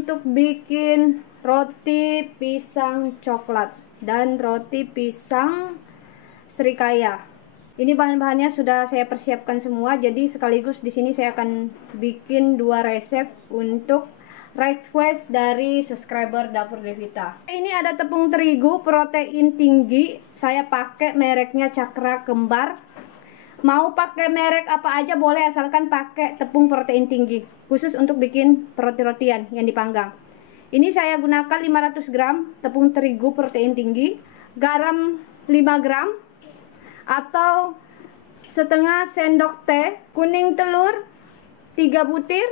untuk bikin roti pisang coklat dan roti pisang srikaya. Ini bahan-bahannya sudah saya persiapkan semua, jadi sekaligus di sini saya akan bikin 2 resep untuk request dari subscriber Dapur Devita. Ini ada tepung terigu protein tinggi, saya pakai mereknya Cakra Kembar. Mau pakai merek apa aja boleh, asalkan pakai tepung protein tinggi, khusus untuk bikin roti-rotian yang dipanggang. Ini saya gunakan 500 gram tepung terigu protein tinggi, garam 5 gram atau setengah sendok teh, kuning telur 3 butir.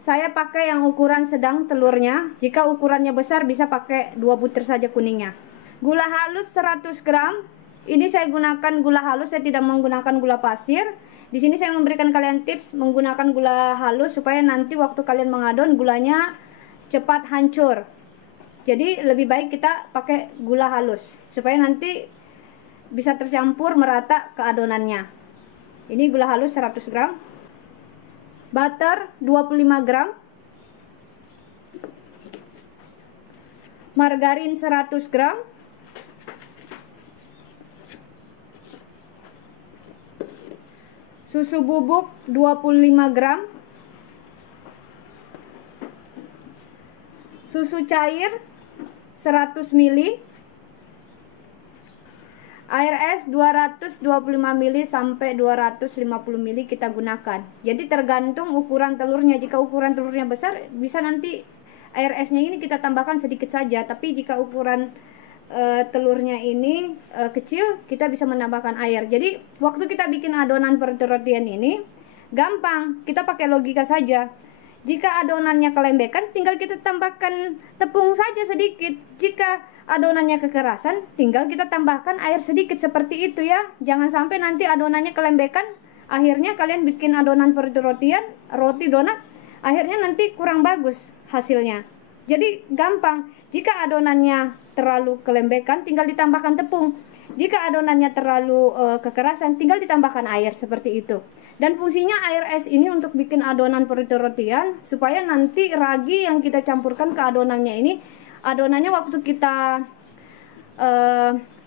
Saya pakai yang ukuran sedang telurnya, jika ukurannya besar bisa pakai 2 butir saja kuningnya. Gula halus 100 gram. Ini saya gunakan gula halus, saya tidak menggunakan gula pasir. Di sini saya memberikan kalian tips menggunakan gula halus supaya nanti waktu kalian mengadon gulanya cepat hancur. Jadi lebih baik kita pakai gula halus supaya nanti bisa tercampur merata ke adonannya. Ini gula halus 100 gram. Butter 25 gram. Margarin 100 gram. Susu bubuk 25 gram. Susu cair 100 ml. Air es 225 ml sampai 250 ml kita gunakan. Jadi tergantung ukuran telurnya. Jika ukuran telurnya besar, bisa nanti air esnya ini kita tambahkan sedikit saja. Tapi jika ukuran telurnya ini kecil, kita bisa menambahkan air. Jadi waktu kita bikin adonan roti-rotian ini gampang, kita pakai logika saja. Jika adonannya kelembekan, tinggal kita tambahkan tepung saja sedikit. Jika adonannya kekerasan, tinggal kita tambahkan air sedikit, seperti itu ya. Jangan sampai nanti adonannya kelembekan, akhirnya kalian bikin adonan roti-rotian, roti donat, akhirnya nanti kurang bagus hasilnya. Jadi gampang. Jika adonannya terlalu kelembekan, tinggal ditambahkan tepung. Jika adonannya terlalu kekerasan, tinggal ditambahkan air, seperti itu. Dan fungsinya air es ini untuk bikin adonan roti-rotian, supaya nanti ragi yang kita campurkan ke adonannya ini, adonannya waktu kita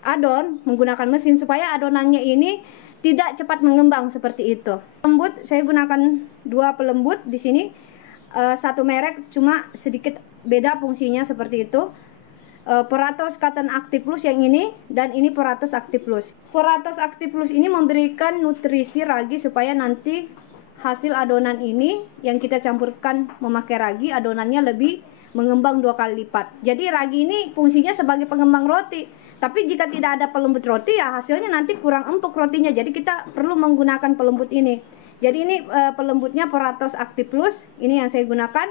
adon menggunakan mesin, supaya adonannya ini tidak cepat mengembang seperti itu. Pelembut saya gunakan 2 pelembut di sini, 1 merek, cuma sedikit beda fungsinya seperti itu. Poratos Cotton Active Plus yang ini, dan ini Poratos Active Plus. Poratos Active Plus ini memberikan nutrisi ragi supaya nanti hasil adonan ini yang kita campurkan memakai ragi, adonannya lebih mengembang 2 kali lipat. Jadi ragi ini fungsinya sebagai pengembang roti. Tapi jika tidak ada pelembut roti, ya hasilnya nanti kurang empuk rotinya. Jadi kita perlu menggunakan pelembut ini. Jadi ini pelembutnya Poratos Active Plus, ini yang saya gunakan.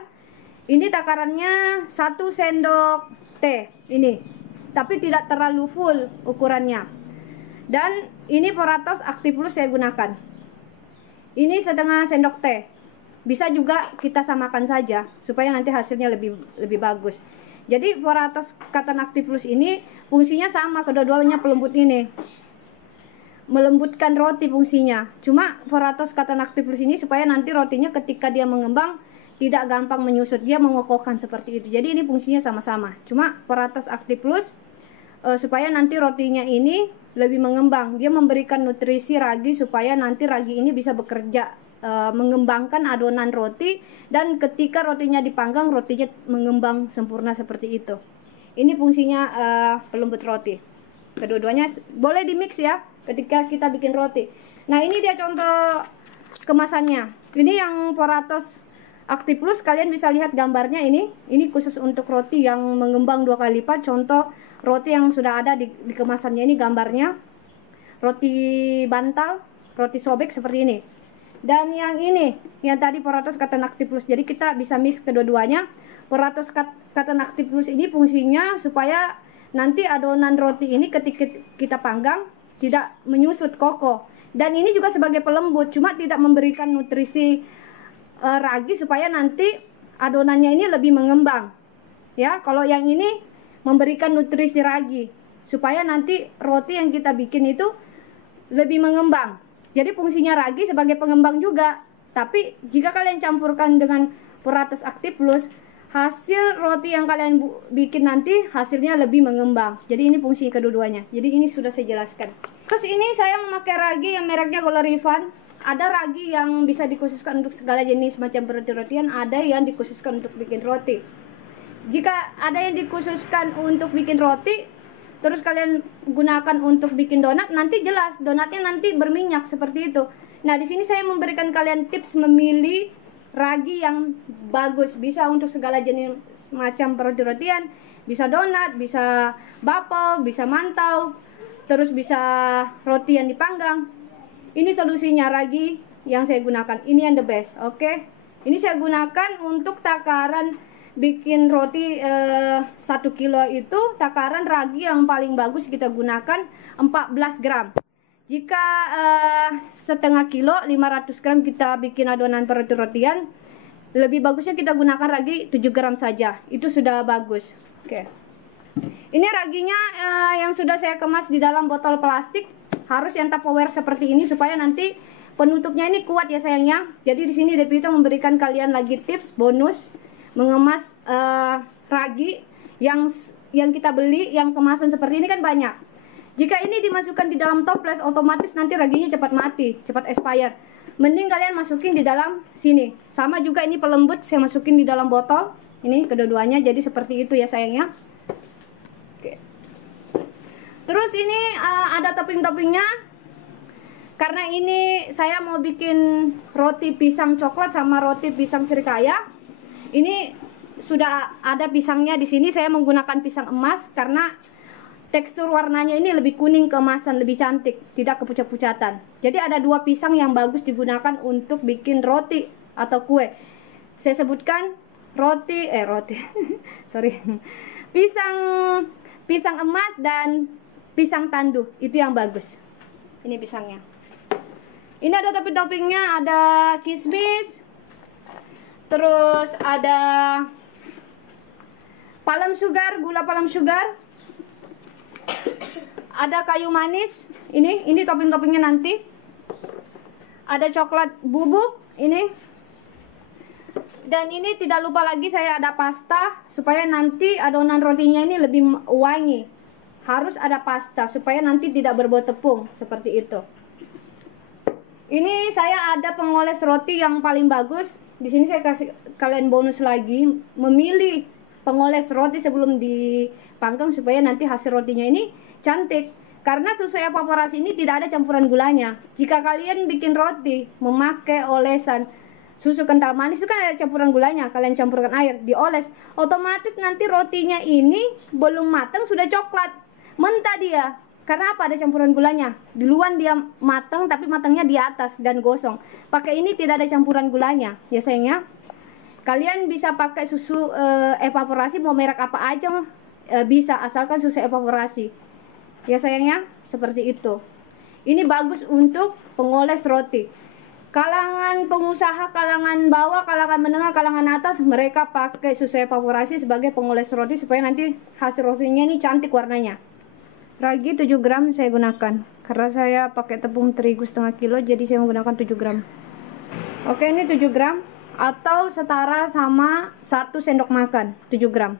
Ini takarannya 1 sendok teh ini, tapi tidak terlalu full ukurannya. Dan ini Poratos Active Plus saya gunakan. Ini setengah sendok teh. Bisa juga kita samakan saja supaya nanti hasilnya lebih bagus. Jadi Poratos Cotton Active Plus ini fungsinya sama, kedua-duanya pelembut ini. Melembutkan roti fungsinya. Cuma Poratos Cotton Active Plus ini supaya nanti rotinya ketika dia mengembang tidak gampang menyusut, dia mengokohkan seperti itu. Jadi ini fungsinya sama-sama. Cuma Poratos Active Plus supaya nanti rotinya ini lebih mengembang. Dia memberikan nutrisi ragi supaya nanti ragi ini bisa bekerja mengembangkan adonan roti, dan ketika rotinya dipanggang, rotinya mengembang sempurna seperti itu. Ini fungsinya pelembut roti. Kedua-duanya boleh dimix ya ketika kita bikin roti. Nah, ini dia contoh kemasannya. Ini yang Poratos Active Plus, kalian bisa lihat gambarnya ini. Ini khusus untuk roti yang mengembang 2 kali lipat. Contoh roti yang sudah ada di kemasannya ini gambarnya. Roti bantal, roti sobek seperti ini. Dan yang ini, yang tadi Poratos Cotton Active Plus. Jadi kita bisa mix kedua-duanya. Poratos Cotton Active Plus ini fungsinya supaya nanti adonan roti ini ketika kita panggang tidak menyusut, kokoh. Dan ini juga sebagai pelembut, cuma tidak memberikan nutrisi ragi supaya nanti adonannya ini lebih mengembang. Ya, kalau yang ini memberikan nutrisi ragi supaya nanti roti yang kita bikin itu lebih mengembang. Jadi fungsinya ragi sebagai pengembang juga. Tapi jika kalian campurkan dengan Poratos Active Plus, hasil roti yang kalian bikin nanti hasilnya lebih mengembang. Jadi ini fungsi kedua-duanya. Jadi ini sudah saya jelaskan. Terus ini saya memakai ragi yang mereknya Golorifan. Ada ragi yang bisa dikhususkan untuk segala jenis macam roti-rotian, ada yang dikhususkan untuk bikin roti. Jika ada yang dikhususkan untuk bikin roti, terus kalian gunakan untuk bikin donat, nanti jelas donatnya nanti berminyak seperti itu. Nah, di sini saya memberikan kalian tips memilih ragi yang bagus, bisa untuk segala jenis macam roti-rotian, bisa donat, bisa bapau, bisa mantau, terus bisa roti yang dipanggang. Ini solusinya ragi yang saya gunakan. Ini yang the best, oke? Ini saya gunakan untuk takaran bikin roti 1 kilo itu, takaran ragi yang paling bagus kita gunakan 14 gram. Jika setengah kilo 500 gram kita bikin adonan roti-rotian, lebih bagusnya kita gunakan ragi 7 gram saja. Itu sudah bagus. Oke. Ini raginya yang sudah saya kemas di dalam botol plastik. Harus yang Tupperware seperti ini supaya nanti penutupnya ini kuat ya sayangnya. Jadi di sini Devito memberikan kalian lagi tips bonus mengemas ragi yang kita beli yang kemasan seperti ini kan banyak. Jika ini dimasukkan di dalam toples, otomatis nanti raginya cepat mati, cepat expired. Mending kalian masukin di dalam sini. Sama juga ini pelembut saya masukin di dalam botol. Ini kedua-duanya jadi seperti itu ya sayangnya. Oke. Terus ini ada topping-toppingnya. Karena ini saya mau bikin roti pisang coklat sama roti pisang srikaya. Ini sudah ada pisangnya di sini. Saya menggunakan pisang emas karena tekstur warnanya ini lebih kuning keemasan, lebih cantik, tidak kepucat-pucatan. Jadi ada 2 pisang yang bagus digunakan untuk bikin roti atau kue. Saya sebutkan roti sorry. Pisang emas dan pisang tandu, itu yang bagus. Ini pisangnya. Ini ada topping-toppingnya, ada kismis, terus ada palm sugar, gula palm sugar, ada kayu manis. Ini topping-toppingnya nanti. Ada coklat bubuk ini. Dan ini tidak lupa lagi saya ada pasta supaya nanti adonan rotinya ini lebih wangi. Harus ada pasta supaya nanti tidak berbau tepung seperti itu. Ini saya ada pengoles roti yang paling bagus. Di sini saya kasih kalian bonus lagi memilih pengoles roti sebelum dipanggang supaya nanti hasil rotinya ini cantik. Karena susu evaporasi ini tidak ada campuran gulanya. Jika kalian bikin roti memakai olesan susu kental manis itu kan ada campuran gulanya, kalian campurkan air, dioles, otomatis nanti rotinya ini belum matang sudah coklat. Mentah dia. Karena apa? Ada campuran gulanya. Di luar dia matang tapi matangnya di atas dan gosong. Pakai ini tidak ada campuran gulanya. Ya sayangnya. Kalian bisa pakai susu evaporasi mau merek apa aja bisa asalkan susu evaporasi. Ya sayangnya, seperti itu. Ini bagus untuk pengoles roti. Kalangan pengusaha, kalangan bawah, kalangan menengah, kalangan atas mereka pakai susu evaporasi sebagai pengoles roti supaya nanti hasil rotinya ini cantik warnanya. Ragi 7 gram saya gunakan karena saya pakai tepung terigu setengah kilo, jadi saya menggunakan 7 gram. Oke, ini 7 gram atau setara sama 1 sendok makan. 7 gram.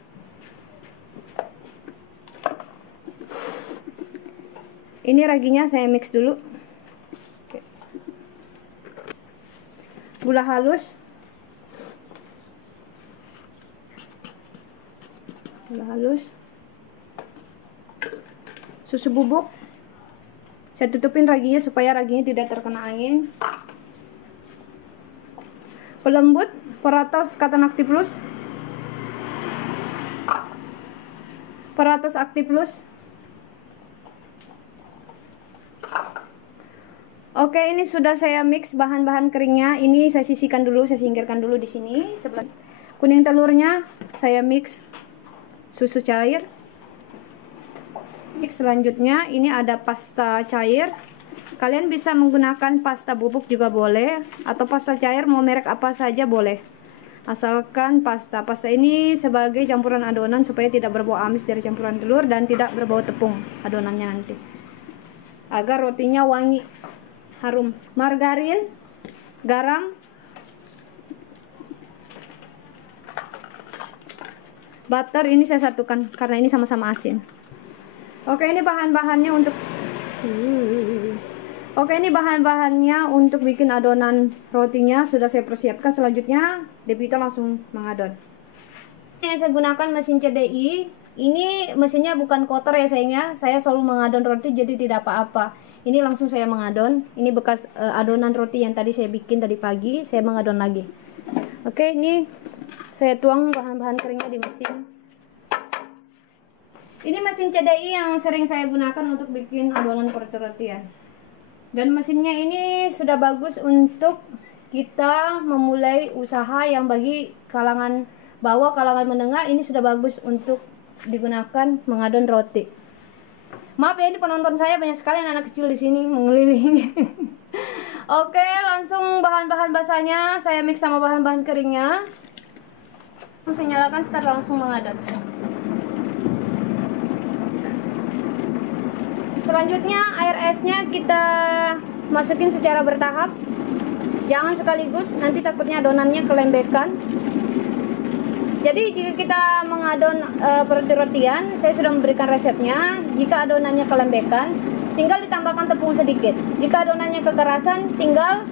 Ini raginya saya mix dulu. Oke. Gula halus, susu bubuk. Saya tutupin raginya supaya raginya tidak terkena angin. Pelembut Peratos Cotton Active Plus. Peratos Active Plus. Oke, ini sudah saya mix bahan-bahan keringnya. Ini saya sisihkan dulu, saya singkirkan dulu di sini. Kuning telurnya saya mix susu cair. Mix selanjutnya ini ada pasta cair. Kalian bisa menggunakan pasta bubuk juga boleh, atau pasta cair mau merek apa saja boleh. Asalkan pasta ini sebagai campuran adonan supaya tidak berbau amis dari campuran telur dan tidak berbau tepung adonannya nanti. Agar rotinya wangi, harum. Margarin, garam, butter ini saya satukan karena ini sama-sama asin. Oke, ini bahan-bahannya untuk untuk bikin adonan rotinya sudah saya persiapkan. Selanjutnya Devita langsung mengadon. Yang saya gunakan mesin CDI. Ini mesinnya bukan kotor ya sayangnya. Saya selalu mengadon roti jadi tidak apa-apa. Ini langsung saya mengadon. Ini bekas adonan roti yang tadi saya bikin tadi pagi. Saya mengadon lagi. Oke, ini saya tuang bahan-bahan keringnya di mesin. Ini mesin CDI yang sering saya gunakan untuk bikin adonan roti-rotian. Dan mesinnya ini sudah bagus untuk kita memulai usaha yang bagi kalangan bawah, kalangan menengah. Ini sudah bagus untuk digunakan mengadon roti. Maaf ya, ini penonton saya banyak sekali anak kecil di sini mengelilingi. Oke, langsung bahan-bahan basahnya saya mix sama bahan-bahan keringnya. Saya nyalakan start, langsung mengadon. Selanjutnya air esnya kita masukin secara bertahap. Jangan sekaligus, nanti takutnya adonannya kelembekan. Jadi jika kita mengadon roti-rotian, saya sudah memberikan resepnya. Jika adonannya kelembekan, tinggal ditambahkan tepung sedikit. Jika adonannya kekerasan, tinggal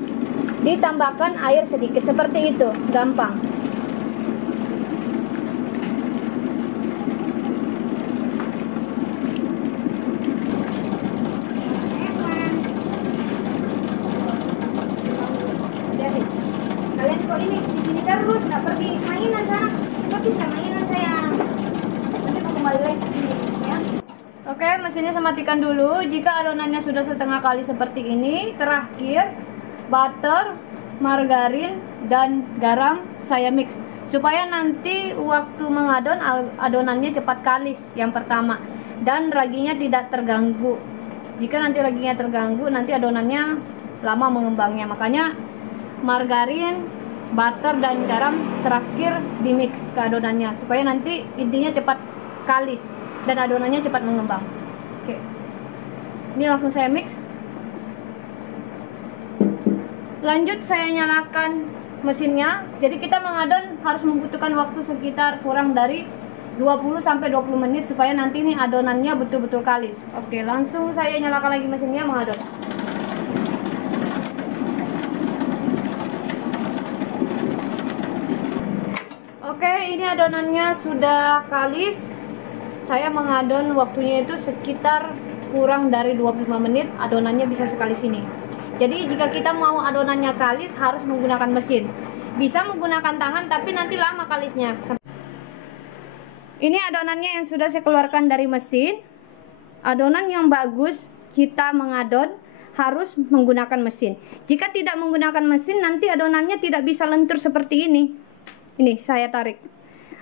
ditambahkan air sedikit. Seperti itu, gampang. Kalian kok ini di sini terus, nggak pergi mainan sana. Seperti sudah mainan saya. Nanti mau kembali lagi ke sini ya. Oke, mesinnya saya matikan dulu. Jika adonannya sudah setengah kali seperti ini, terakhir butter, margarin, dan garam saya mix supaya nanti waktu mengadon adonannya cepat kalis yang pertama dan raginya tidak terganggu. Jika nanti raginya terganggu, nanti adonannya lama mengembangnya. Makanya margarin, butter, dan garam terakhir di mix ke adonannya supaya nanti intinya cepat kalis dan adonannya cepat mengembang. Oke, ini langsung saya mix. Lanjut saya nyalakan mesinnya. Jadi kita mengadon harus membutuhkan waktu sekitar kurang dari 20-20 menit supaya nanti ini adonannya betul-betul kalis. Oke, langsung saya nyalakan lagi mesinnya, mengadon. Oke, ini adonannya sudah kalis. Saya mengadon waktunya itu sekitar kurang dari 25 menit. Adonannya bisa sekali sini. Jadi jika kita mau adonannya kalis harus menggunakan mesin. Bisa menggunakan tangan tapi nanti lama kalisnya. Ini adonannya yang sudah saya keluarkan dari mesin. Adonan yang bagus kita mengadon harus menggunakan mesin. Jika tidak menggunakan mesin nanti adonannya tidak bisa lentur seperti ini. Ini saya tarik.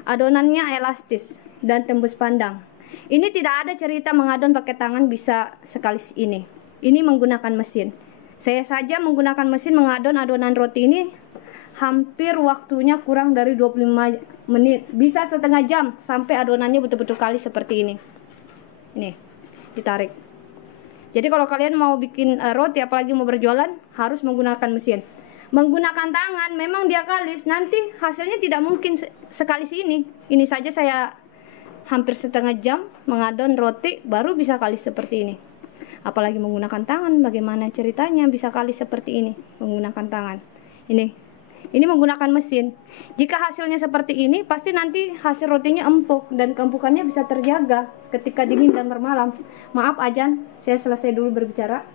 Adonannya elastis dan tembus pandang. Ini tidak ada cerita mengadon pakai tangan bisa sekali ini. Ini menggunakan mesin. Saya saja menggunakan mesin mengadon adonan roti ini hampir waktunya kurang dari 25 menit. Bisa setengah jam sampai adonannya betul-betul kalis seperti ini. Ini, ditarik. Jadi kalau kalian mau bikin roti apalagi mau berjualan harus menggunakan mesin. Menggunakan tangan memang dia kalis, nanti hasilnya tidak mungkin sekali sini. Ini saja saya hampir setengah jam mengadon roti baru bisa kalis seperti ini. Apalagi menggunakan tangan, bagaimana ceritanya bisa kalis seperti ini menggunakan tangan. Ini menggunakan mesin. Jika hasilnya seperti ini, pasti nanti hasil rotinya empuk dan keempukannya bisa terjaga ketika dingin dan bermalam. Maaf Ajan, saya selesai dulu berbicara.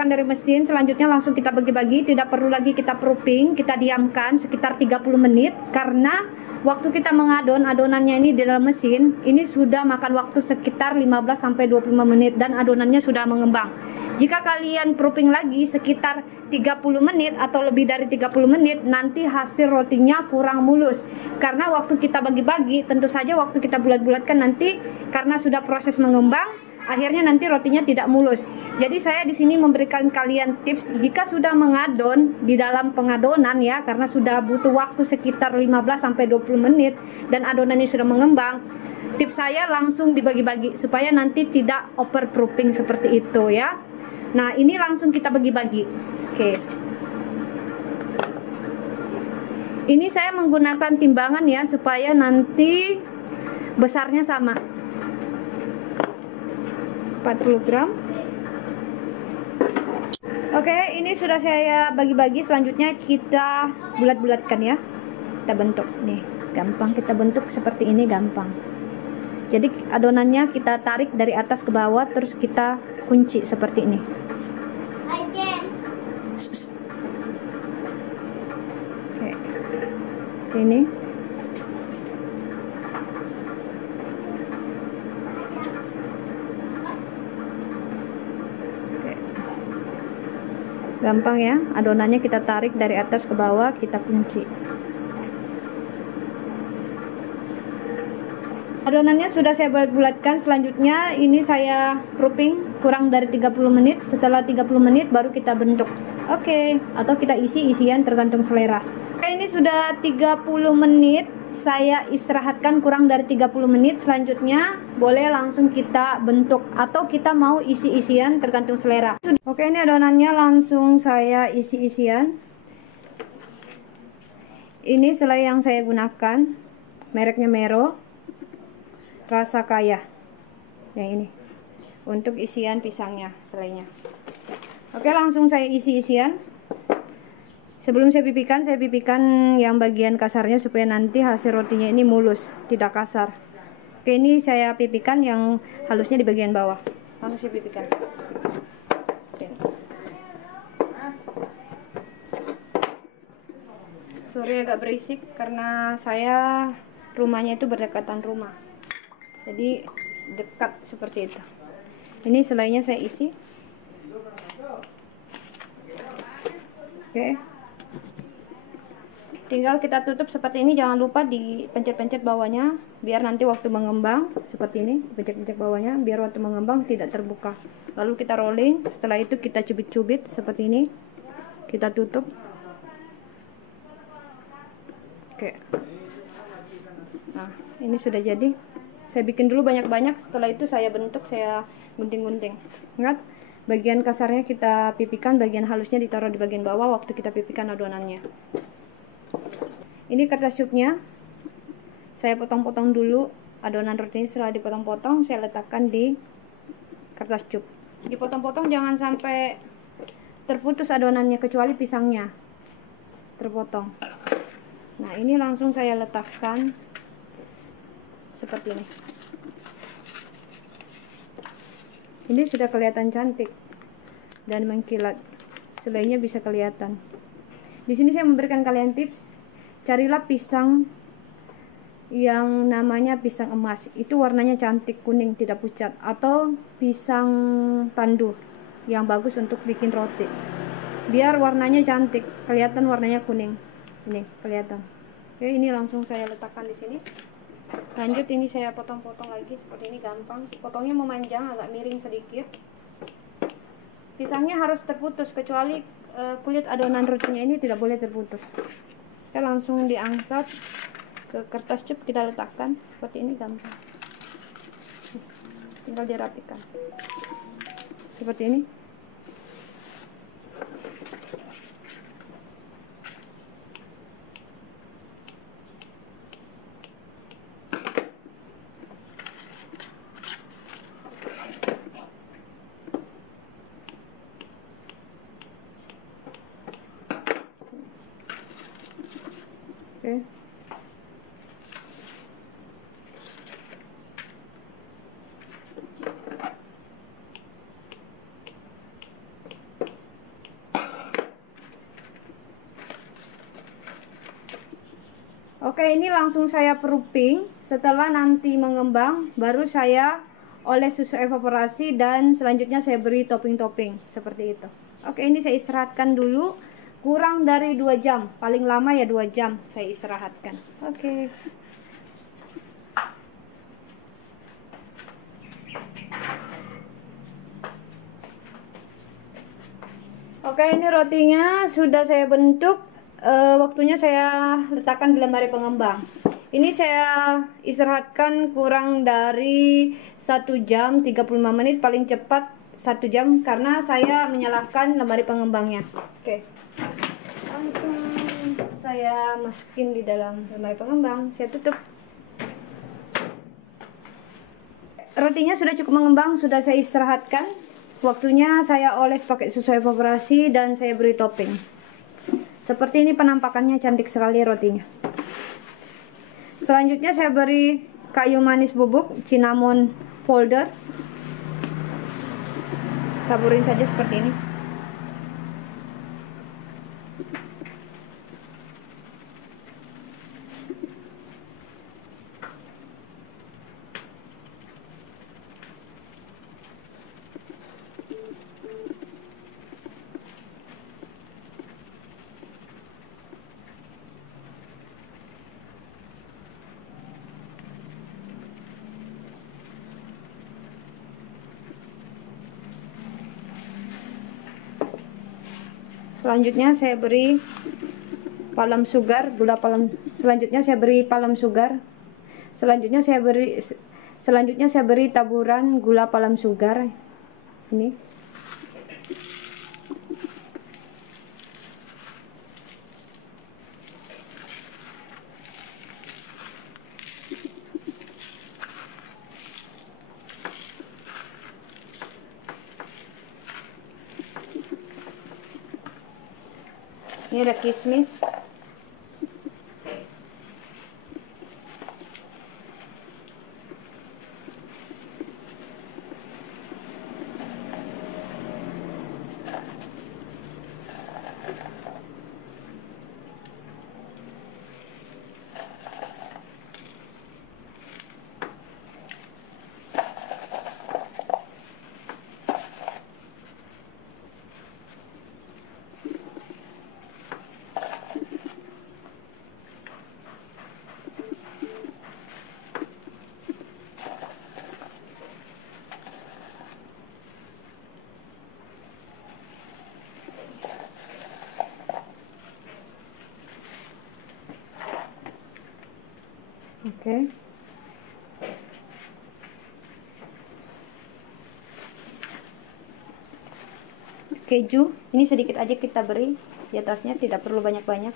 Dari mesin selanjutnya langsung kita bagi-bagi, tidak perlu lagi kita proofing, kita diamkan sekitar 30 menit karena waktu kita mengadon adonannya ini di dalam mesin ini sudah makan waktu sekitar 15-25 menit dan adonannya sudah mengembang. Jika kalian proofing lagi sekitar 30 menit atau lebih dari 30 menit nanti hasil rotinya kurang mulus karena waktu kita bagi-bagi tentu saja waktu kita bulat-bulatkan nanti karena sudah proses mengembang akhirnya nanti rotinya tidak mulus. Jadi saya di sini memberikan kalian tips jika sudah mengadon di dalam pengadonan ya, karena sudah butuh waktu sekitar 15-20 menit dan adonannya sudah mengembang. Tips saya langsung dibagi-bagi supaya nanti tidak overproofing seperti itu ya. Nah, ini langsung kita bagi-bagi. Oke. Ini saya menggunakan timbangan ya, supaya nanti besarnya sama. 40 gram. Oke, ini sudah saya bagi-bagi. Selanjutnya kita bulat-bulatkan ya. Kita bentuk nih, gampang kita bentuk seperti ini, gampang. Jadi adonannya kita tarik dari atas ke bawah, terus kita kunci seperti ini. Oke, ini. Gampang ya, adonannya kita tarik dari atas ke bawah, kita kunci. Adonannya sudah saya bulat-bulatkan. Selanjutnya ini saya proofing kurang dari 30 menit. Setelah 30 menit baru kita bentuk. Oke, atau kita isian tergantung selera. Oke, ini sudah 30 menit. Saya istirahatkan kurang dari 30 menit. Selanjutnya boleh langsung kita bentuk, atau kita mau isi-isian tergantung selera. Oke, ini adonannya langsung saya isi-isian. Ini selai yang saya gunakan, mereknya Mero, rasa kaya. Yang ini untuk isian pisangnya, selainya. Oke, langsung saya isi-isian. Sebelum saya pipihkan yang bagian kasarnya supaya nanti hasil rotinya ini mulus, tidak kasar. Oke, ini saya pipihkan yang halusnya di bagian bawah. Langsung saya pipihkan. Sorry agak berisik karena saya rumahnya itu berdekatan rumah. Jadi dekat seperti itu. Ini selainya saya isi. Oke. Tinggal kita tutup seperti ini, jangan lupa dipencet-pencet bawahnya biar nanti waktu mengembang seperti ini, pencet-pencet bawahnya biar waktu mengembang tidak terbuka. Lalu kita rolling, setelah itu kita cubit-cubit seperti ini. Kita tutup. Oke. Nah, ini sudah jadi. Saya bikin dulu banyak-banyak, setelah itu saya bentuk, saya gunting-gunting. Ingat, bagian kasarnya kita pipihkan, bagian halusnya ditaruh di bagian bawah waktu kita pipihkan adonannya. Ini kertas cupnya saya potong-potong dulu adonan rotinya. Setelah dipotong-potong saya letakkan di kertas cup. Dipotong-potong jangan sampai terputus adonannya, kecuali pisangnya terpotong. Nah, ini langsung saya letakkan seperti ini. Ini sudah kelihatan cantik dan mengkilat, selainya bisa kelihatan. Di sini saya memberikan kalian tips, carilah pisang yang namanya pisang emas. Itu warnanya cantik, kuning, tidak pucat. Atau pisang tandu yang bagus untuk bikin roti. Biar warnanya cantik, kelihatan warnanya kuning. Ini kelihatan. Oke, ini langsung saya letakkan di sini. Lanjut, ini saya potong-potong lagi seperti ini, gampang. Potongnya memanjang, agak miring sedikit. Pisangnya harus terputus, kecuali kulit adonan rotinya ini tidak boleh terputus. Kita langsung diangkat ke kertas cup, kita letakkan seperti ini, gampang. Tinggal dirapikan seperti ini. Oke. Oke, ini langsung saya proofing. Setelah nanti mengembang, baru saya oles susu evaporasi dan selanjutnya saya beri topping-topping seperti itu. Oke, ini saya istirahatkan dulu kurang dari 2 jam, paling lama ya 2 jam saya istirahatkan. Oke. Oke, ini rotinya sudah saya bentuk. Waktunya saya letakkan di lemari pengembang. Ini saya istirahatkan kurang dari 1 jam 35 menit, paling cepat 1 jam karena saya menyalakan lemari pengembangnya. Oke. Langsung saya masukin di dalam lemari pengembang, saya tutup. Rotinya sudah cukup mengembang, sudah saya istirahatkan. Waktunya saya oles pakai susu evaporasi dan saya beri topping. Seperti ini penampakannya, cantik sekali rotinya. Selanjutnya saya beri kayu manis bubuk, cinnamon powder. Taburin saja seperti ini. Selanjutnya saya beri palem sugar, gula palem. Selanjutnya saya beri palem sugar. Selanjutnya saya beri taburan gula palem sugar. Ini. Ini ada kismis. Oke. Keju, ini sedikit aja kita beri di atasnya, tidak perlu banyak-banyak.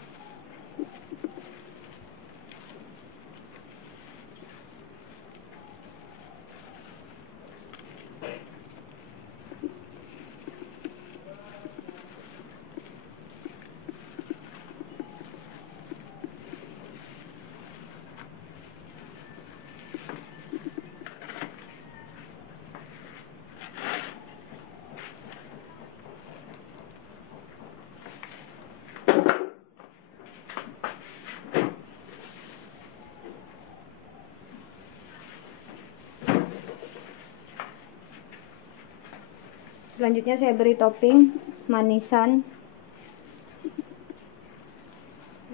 Selanjutnya saya beri topping manisan.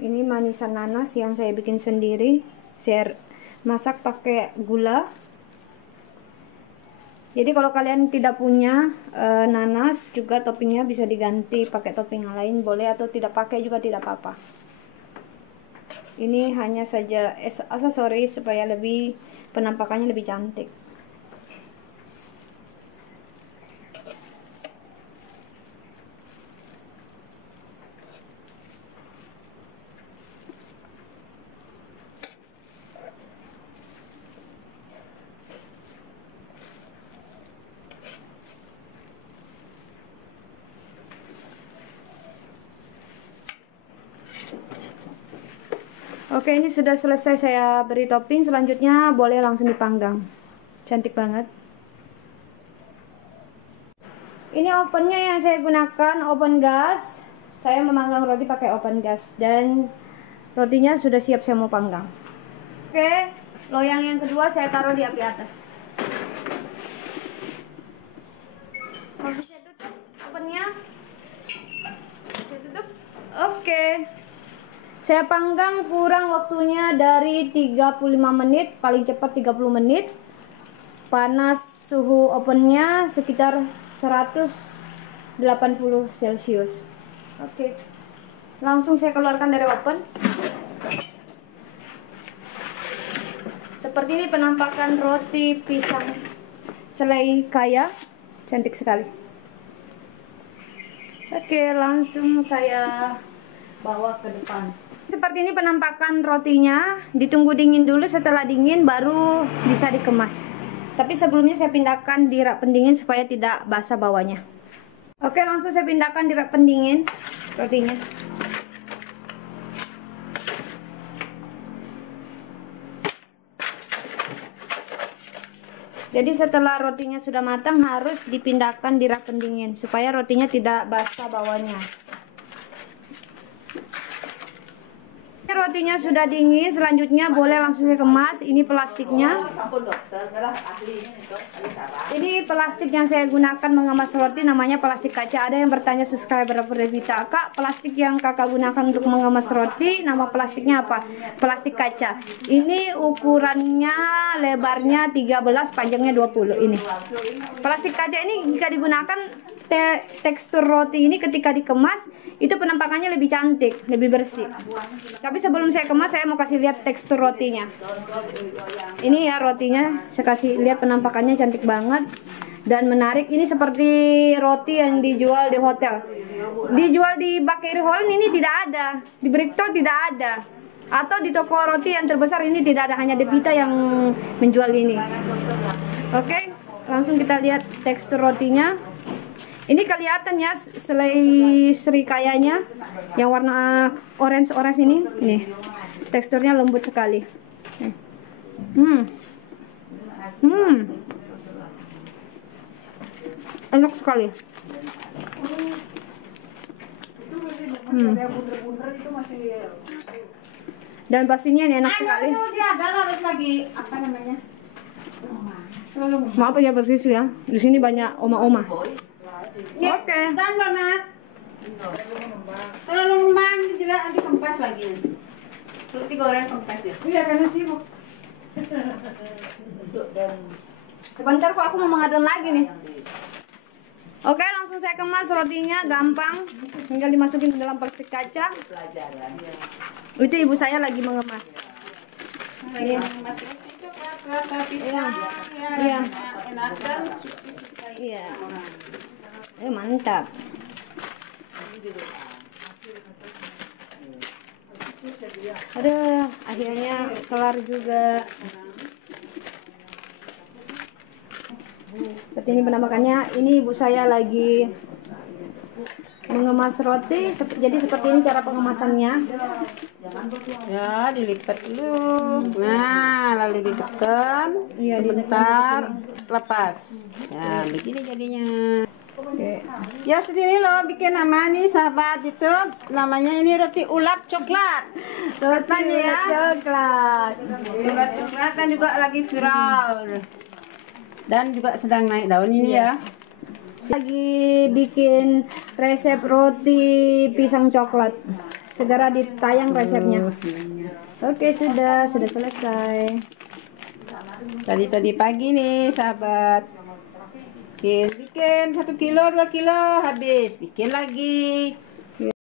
Ini manisan nanas yang saya bikin sendiri. Saya masak pakai gula. Jadi kalau kalian tidak punya nanas, juga toppingnya bisa diganti pakai topping yang lain boleh, atau tidak pakai juga tidak apa-apa. Ini hanya saja aksesoris supaya lebih penampakannya lebih cantik. Oke, ini sudah selesai saya beri topping. Selanjutnya boleh langsung dipanggang. Cantik banget. Ini ovennya yang saya gunakan, oven gas. Saya memanggang roti pakai oven gas, dan rotinya sudah siap saya mau panggang. Oke, loyang yang kedua saya taruh di api atas. Oke, saya tutup ovennya. Saya tutup. Oke. Saya panggang kurang waktunya dari 35 menit, paling cepat 30 menit. Panas suhu ovennya sekitar 180 Celcius. Oke. Langsung saya keluarkan dari oven. Seperti ini penampakan roti pisang selai kaya. Cantik sekali. Oke, langsung saya bawa ke depan. seperti ini penampakan rotinya. Ditunggu dingin dulu, setelah dingin baru bisa dikemas. Tapi sebelumnya saya pindahkan di rak pendingin supaya tidak basah bawahnya. Oke, langsung saya pindahkan di rak pendingin rotinya. Jadi setelah rotinya sudah matang harus dipindahkan di rak pendingin supaya rotinya tidak basah bawahnya. Rotinya sudah dingin, selanjutnya boleh langsung saya kemas. Ini plastiknya. Ini plastik yang saya gunakan mengemas roti namanya plastik kaca. Ada yang bertanya subscriber Revita, Kak, plastik yang kakak gunakan untuk mengemas roti nama plastiknya apa? Plastik kaca. Ini ukurannya lebarnya 13, panjangnya 20 ini. Plastik kaca ini jika digunakan tekstur roti ini ketika dikemas itu penampakannya lebih cantik, lebih bersih. Tapi sebelum saya kemas saya mau kasih lihat tekstur rotinya. Ini ya rotinya, saya kasih lihat penampakannya cantik banget dan menarik. Ini seperti roti yang dijual di hotel. Dijual di Bakery Holland ini tidak ada, di Bricktop tidak ada. Atau di toko roti yang terbesar ini tidak ada, hanya Devita yang menjual ini. Oke, langsung kita lihat tekstur rotinya. Ini kelihatan ya selai serikayanya yang warna orange ini. Nih, teksturnya lembut sekali. Enak sekali. Dan pastinya ini enak sekali. Maaf ya bersisi ya. Di sini banyak oma-oma. Oke. Dan donat. Kalau lembang jelas nanti kempes lagi. Roti goreng kempes ya. Iya, karena sibuk. Sebentar kok aku mau mengadon lagi nih. Oke, langsung saya kemas rotinya, gampang. Tinggal dimasukin ke dalam plastik kaca. Itu ibu saya lagi mengemas. Lagi mengemas roti coklat, rasa pisang. Iya. Enak dan Iya. Mantap. Aduh, akhirnya kelar juga. Seperti ini penampakannya. Ini ibu saya lagi mengemas roti. Jadi seperti ini cara pengemasannya. ya, dilipat dulu. Nah, lalu ditekan. Iya, Sebentar, lepas. Ya, begini jadinya. Oke. Ya, sendiri loh bikin nama nih sahabat YouTube. Namanya ini roti ulat coklat. Roti ya. coklat. Ulat coklat dan juga lagi viral. Dan juga sedang naik daun ini ya. Lagi bikin resep roti pisang coklat. Segera ditayang resepnya. Oke, sudah selesai. Tadi pagi nih sahabat. Bikin 1 kilo 2 kilo habis. Bikin lagi.